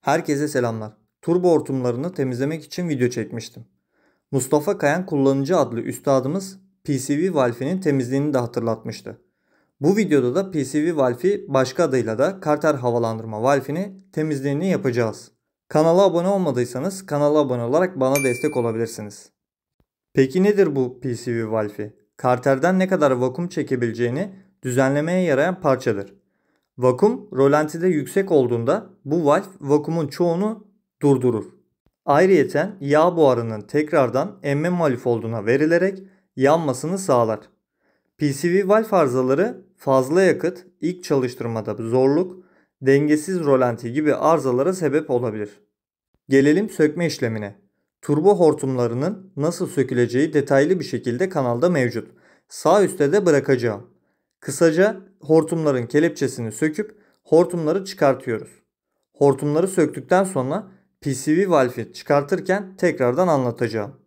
Herkese selamlar. Turbo hortumlarını temizlemek için video çekmiştim. Mustafa Kayan kullanıcı adlı üstadımız PCV valfinin temizliğini de hatırlatmıştı. Bu videoda da PCV valfi başka adıyla da karter havalandırma valfini temizliğini yapacağız. Kanala abone olmadıysanız kanala abone olarak bana destek olabilirsiniz. Peki nedir bu PCV valfi? Karterden ne kadar vakum çekebileceğini düzenlemeye yarayan parçadır. Vakum rolantide yüksek olduğunda bu valf vakumun çoğunu durdurur. Ayrıyeten yağ buharının tekrardan emme manifolduna verilerek yanmasını sağlar. PCV valf arızaları fazla yakıt, ilk çalıştırmada zorluk, dengesiz rolanti gibi arızalara sebep olabilir. Gelelim sökme işlemine. Turbo hortumlarının nasıl söküleceği detaylı bir şekilde kanalda mevcut. Sağ üstte de bırakacağım. Kısaca hortumların kelepçesini söküp hortumları çıkartıyoruz. Hortumları söktükten sonra PCV valfi çıkartırken tekrardan anlatacağım.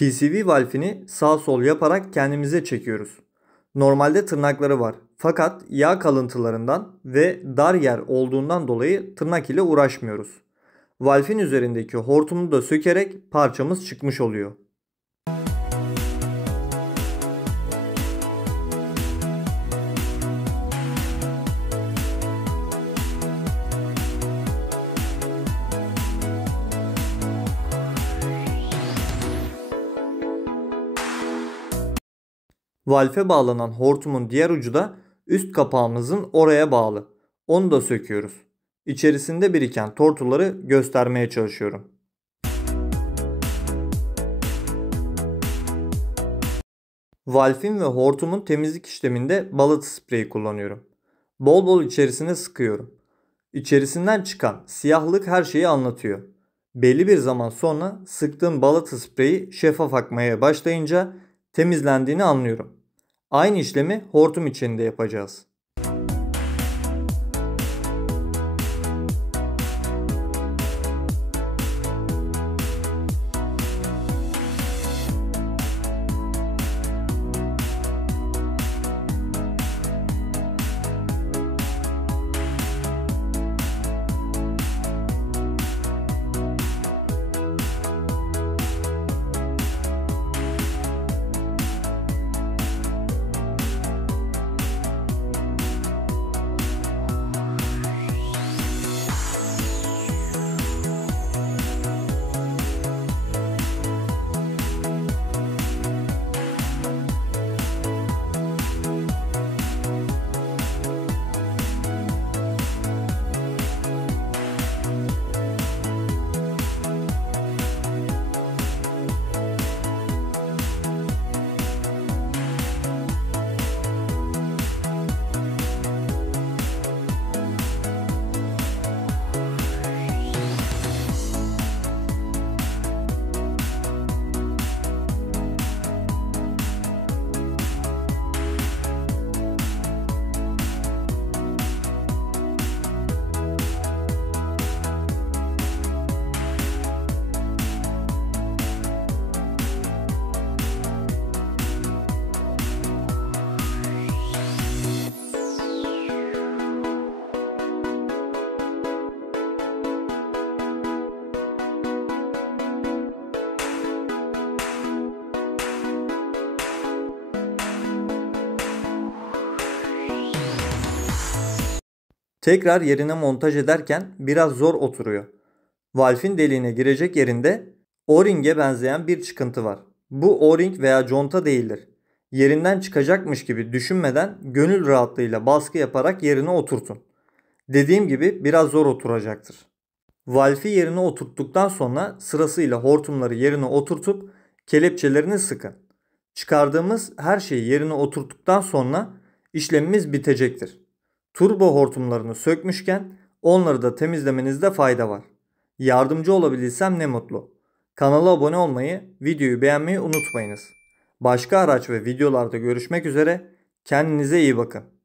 PCV valfini sağ sol yaparak kendimize çekiyoruz. Normalde tırnakları var fakat yağ kalıntılarından ve dar yer olduğundan dolayı tırnak ile uğraşmıyoruz. Valfin üzerindeki hortumu da sökerek parçamız çıkmış oluyor. Valfe bağlanan hortumun diğer ucu da üst kapağımızın oraya bağlı. Onu da söküyoruz. İçerisinde biriken tortuları göstermeye çalışıyorum. Valfin ve hortumun temizlik işleminde balata spreyi kullanıyorum. Bol bol içerisine sıkıyorum. İçerisinden çıkan siyahlık her şeyi anlatıyor. Belli bir zaman sonra sıktığım balata spreyi şeffaf akmaya başlayınca temizlendiğini anlıyorum. Aynı işlemi hortum içinde yapacağız. Tekrar yerine montaj ederken biraz zor oturuyor. Valfin deliğine girecek yerinde O-ring'e benzeyen bir çıkıntı var. Bu O-ring veya conta değildir. Yerinden çıkacakmış gibi düşünmeden gönül rahatlığıyla baskı yaparak yerine oturtun. Dediğim gibi biraz zor oturacaktır. Valfi yerine oturttuktan sonra sırasıyla hortumları yerine oturtup kelepçelerini sıkın. Çıkardığımız her şeyi yerine oturttuktan sonra işlemimiz bitecektir. Turbo hortumlarını sökmüşken onları da temizlemenizde fayda var. Yardımcı olabilsem ne mutlu. Kanala abone olmayı, videoyu beğenmeyi unutmayınız. Başka araç ve videolarda görüşmek üzere. Kendinize iyi bakın.